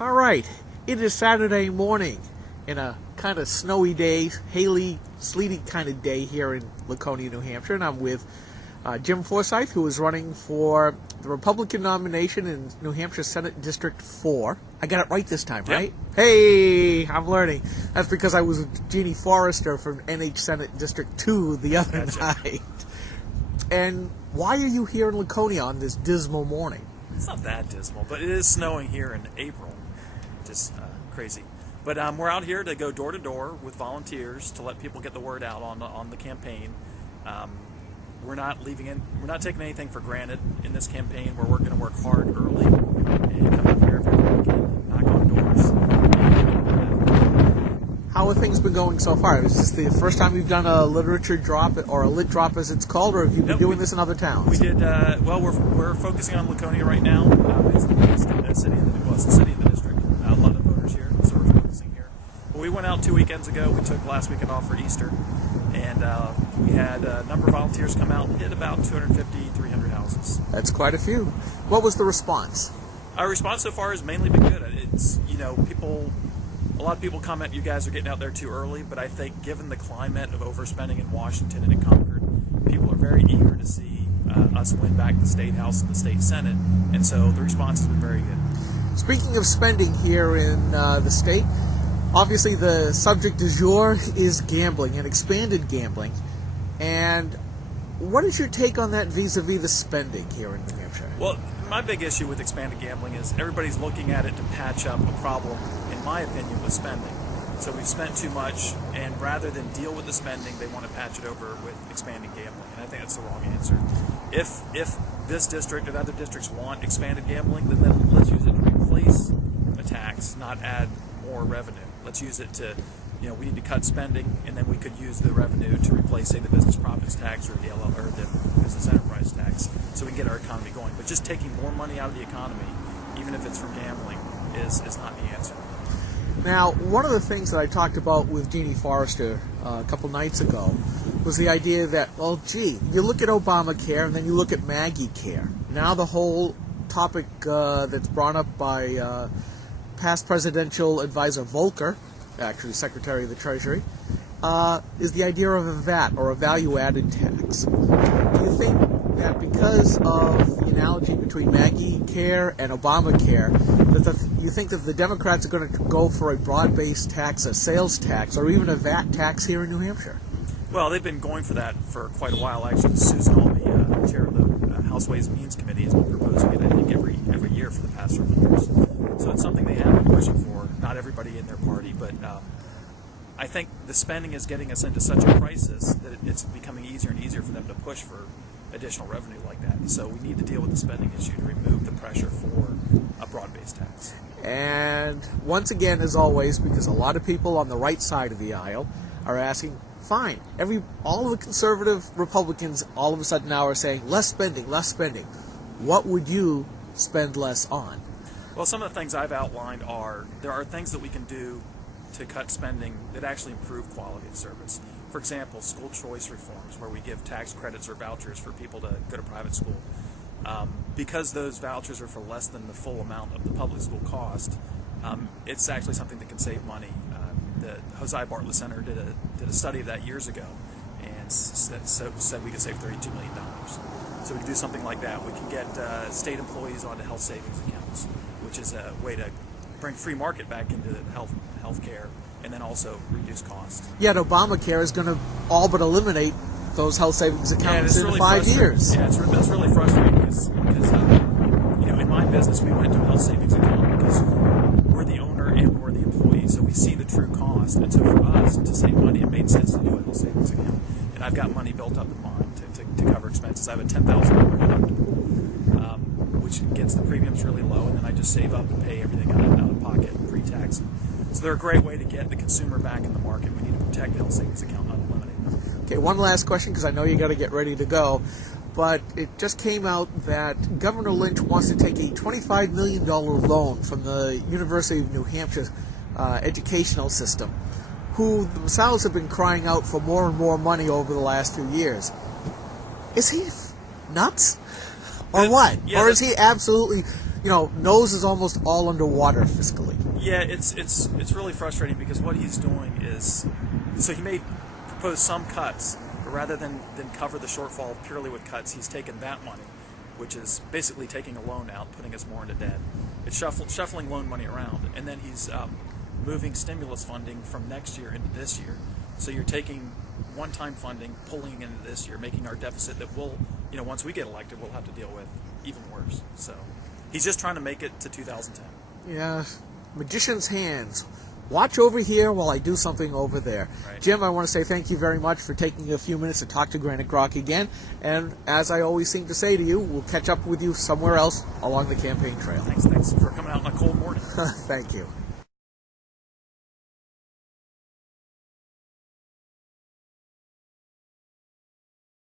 All right, it is Saturday morning in a kind of snowy day, haily, sleety kind of day here in Laconia, New Hampshire, and I'm with Jim Forsythe, who is running for the Republican nomination in New Hampshire Senate District 4. I got it right this time, right? Yep. Hey, I'm learning. That's because I was with Jeannie Forrester from NH Senate District 2 the other night. And why are you here in Laconia on this dismal morning? It's not that dismal, but it is snowing here in April. Just crazy. But we're out here to go door to door with volunteers to let people get the word out on the campaign. We're not taking anything for granted in this campaign. We're going to work hard early and come out here every weekend, knock on doors. How have things been going so far? Is this the first time you've done a literature drop, or a lit drop as it's called, or have you been doing this in other towns? We did. Well, we're focusing on Laconia right now. It's the city in the district. A lot of voters here, so we're focusing here. But we went out 2 weekends ago. We took last weekend off for Easter, and we had a number of volunteers come out and hit about 250, 300 houses. That's quite a few. What was the response? Our response so far has mainly been good. It's, a lot of people comment you guys are getting out there too early, but I think given the climate of overspending in Washington and in Concord, people are very eager to see us win back the State House and the State Senate, and so the response has been very good. Speaking of spending here in the state, obviously the subject du jour is gambling and expanded gambling. And what is your take on that vis-a-vis the spending here in New Hampshire? Well, my big issue with expanded gambling is everybody's looking at it to patch up a problem, in my opinion, with spending. So we've spent too much, and rather than deal with the spending, they want to patch it over with expanding gambling, and I think that's the wrong answer. If this district and other districts want expanded gambling, then let's use it to replace a tax, not add more revenue. Let's use it to, we need to cut spending, and then we could use the revenue to replace, say, the business profits tax or the business enterprise tax, so we can get our economy going. But just taking more money out of the economy, even if it's from gambling, is not the answer. Now, one of the things that I talked about with Jeannie Forrester a couple nights ago was the idea that, well, gee, you look at Obamacare and then you look at Maggie Care. Now the whole topic that's brought up by past presidential advisor Volcker, actually Secretary of the Treasury, is the idea of a VAT, or a value-added tax. Do you think that because of the analogy between Maggie Care and Obamacare, you think that the Democrats are going to go for a broad-based tax, a sales tax, or even a VAT tax here in New Hampshire? Well, they've been going for that for quite a while. Actually, Susan Albee, chair of the House Ways and Means Committee, has been proposing it, I think, every year for the past several years. So it's something they have been pushing for. Not everybody in their party, but I think the spending is getting us into such a crisis that it's becoming easier and easier for them to push for additional revenue like that. And so we need to deal with the spending issue to remove the pressure for a broad-based tax. And once again, as always, because a lot of people on the right side of the aisle are asking, fine, all of the conservative Republicans all of a sudden now are saying, less spending, less spending. What would you spend less on? Well, some of the things I've outlined there are things that we can do to cut spending that actually improve quality of service. For example, school choice reforms, where we give tax credits or vouchers for people to go to private school. Because those vouchers are for less than the full amount of the public school cost, it's actually something that can save money. The Josiah Bartlett Center did a study of that years ago, and said we could save $32 million. So we can do something like that. We can get state employees onto health savings accounts, which is a way to bring free market back into health care, and then also reduce cost. Yet Obamacare is going to all but eliminate those health savings accounts in 5 years. Yeah, that's really frustrating because in my business we went to a health savings account because we're the owner and we're the employee, so we see the true cost. And so for us to save money, it made sense to do a health savings account. And I've got money built up in mine to cover expenses. I have a $10,000 deductible, which gets the premiums really low, and then I just save up and pay everything out of pocket pre-tax. So they're a great way to get the consumer back in the market. We need to protect the health savings account, not eliminate them. Okay, one last question, because I know you got to get ready to go. But it just came out that Governor Lynch wants to take a $25 million loan from the University of New Hampshire educational system, who themselves have been crying out for more and more money over the last few years. Is he nuts? Or what? Yeah, or is he absolutely nose is almost all underwater fiscally. Yeah, it's really frustrating because what he's doing is, so he may propose some cuts, but rather than cover the shortfall purely with cuts, he's taken that money, which is basically taking a loan out, putting us more into debt. It's shuffling loan money around, and then he's moving stimulus funding from next year into this year. So you're taking one-time funding, pulling into this year, making our deficit that we'll, once we get elected, we'll have to deal with even worse. So he's just trying to make it to 2010. Yeah, magician's hands. Watch over here while I do something over there. Right. Jim, I want to say thank you very much for taking a few minutes to talk to GraniteGrok again. And as I always seem to say to you, we'll catch up with you somewhere else along the campaign trail. Thanks for coming out on a cold morning. Thank you.